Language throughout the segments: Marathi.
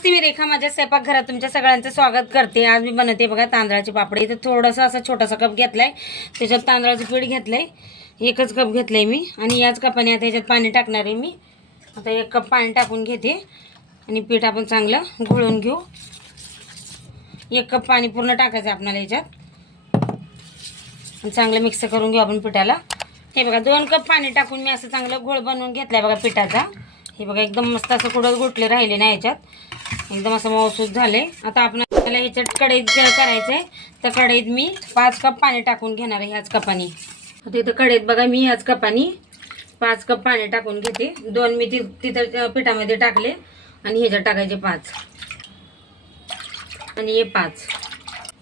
नमस्ते, मी रेखा माझ्या स्वयंपाकघरात तुमच्या सगळ्यांचं स्वागत करते। आज मी बनवते बघा तांदळाचे पापड। इथं थोडंसं असं छोटासा कप घेतलाय, त्याच्यात तांदळाचं पीठ घेतलंय, एकच कप घेतलंय मी आणि याच कपाने आता याच्यात पाणी टाकणार आहे मी। आता 1 कप पाणी टाकून घेते आणि पीठ आपण चांगलं घोळून घेऊ। 1 कप पाणी पूर्ण टाकायचं आपल्याला याच्यात आणि चांगलं मिक्स करून घेऊ आपण पिठाला। हे बघा 2 कप पाणी टाकून मी असं चांगलं घोळ बनवून घेतलाय बघा पिठाचा। हे बघा एकदम मस्त असं कुठं गुटले राहिले नाही याच्यात, एकदम असं मऊसूत झाले। आता आपल्याला ह्याच्यात कढईत करायचं आहे, तर कढईत मी 5 कप पाणी टाकून घेणार आहे ह्याच कपानी। आता इथं कढईत बघा मी ह्याच कपानी 5 कप पाणी टाकून घेते। 2 मी तिथं पिठामध्ये टाकले आणि ह्याच्यात टाकायचे 5 आणि हे 5।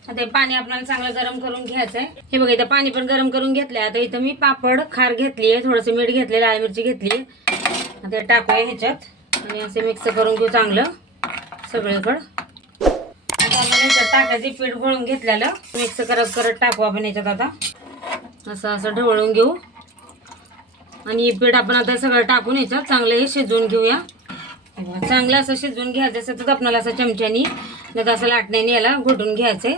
आता हे पाणी आपल्याला चांगलं गरम करून घ्यायचं आहे। हे बघा इथं पाणी पण गरम करून घेतलंय। आता इथं मी पापड खार घेतली आहे, थोडंसं मीठ घेतले, लाल मिरची घेतली आहे। आता टाकूया ह्याच्यात आणि असे मिक्स करून घेऊ चांगलं सगळीकडं। आता आपण ह्याच्यात टाकायचे पीठ घोळून घेतलेलं मिक्स करत करत टाकू आपण ह्याच्यात। आता असं ढवळून घेऊ आणि हे पीठ आपण आता सगळं टाकून ह्याच्यात चांगलं हे शिजवून घेऊया। चांगलं असं शिजवून घ्यायचं असं तर आपल्याला असं चमच्यानी नाही असं लाटण्याने याला घोटून घ्यायचंय।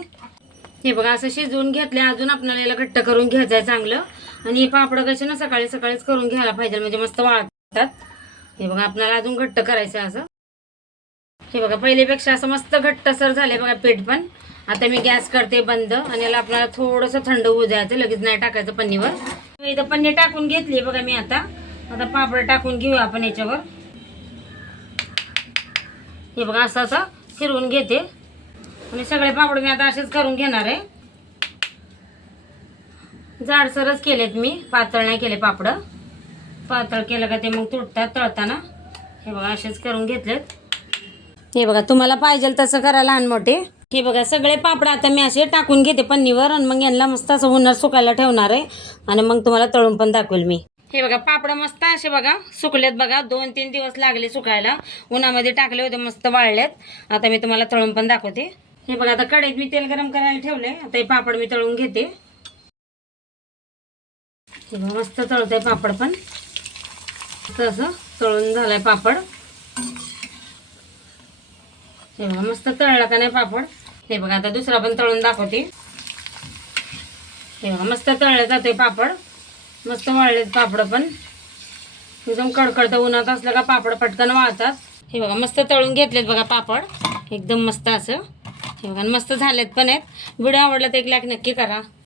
हे बघा असं शिजवून घेतले, अजून आपल्याला याला घट्ट करून घ्यायचं आहे चांगलं। आणि हे पापड कसे ना सकाळी सकाळीच करून घ्यायला पाहिजे, म्हणजे मस्त वाळतात। हे बघा आपल्याला अजून घट्ट करायचं असं। हे बघा पहिलेपेक्षा असं मस्त घट्टसर झाले बघा पीठ पण। आता मी गॅस करते बंद आणि याला आपल्याला थोडंसं थंड होऊ द्यायचं, लगेच नाही टाकायचं पन्नीवर। इथं पन्नी टाकून घेतली बघा मी। आता पापड टाकून घेऊया आपण याच्यावर। हे बघा असं असं फिरवून घेते आणि सगळे पापड मी आता असेच करून घेणार आहे। जाडसरच केलेत मी, पातळ नाही केले पापड। पातळ केलं का ते मग तुटतात तळताना। हे बघा असेच करून घेतलेत। हे बघा तुम्हाला पाहिजे तसं करा लहान मोठे। हे बघा सगळे पापड आता मी असे टाकून घेते पन्नीवर आणि मग यांना मस्त असं उन्हात सुकायला ठेवणार आहे आणि मग तुम्हाला तळून पण दाखवेल मी। हे बघा पापड मस्त असे बघा सुकलेत बघा, 2-3 दिवस लागले सुकायला, उन्हामध्ये टाकले होते, मस्त वाळलेत। आता मी तुम्हाला तळून पण दाखवते। हे बघा आता कढईत मी तेल गरम करायला ठेवले, आता हे पापड मी तळून घेते। हे बघा मस्त तळतंय पापड पण, असं तळून झालंय पापड। हे बघा मस्त तळला का नाही पापड। हे बघा आता दुसरा पण तळून दाखवते। हे बघा मस्त तळले जाते पापड, मस्त वाळलेत पापड पण, एकदम कडकडतं। उन्हात असलं का पापड पटकन वाळतात। हे बघा मस्त तळून घेतलेत बघा पापड एकदम मस्त असं। हे बघा मस्त झालेत पण आहेत। व्हिडिओ आवडला तर 1 लाईक नक्की करा।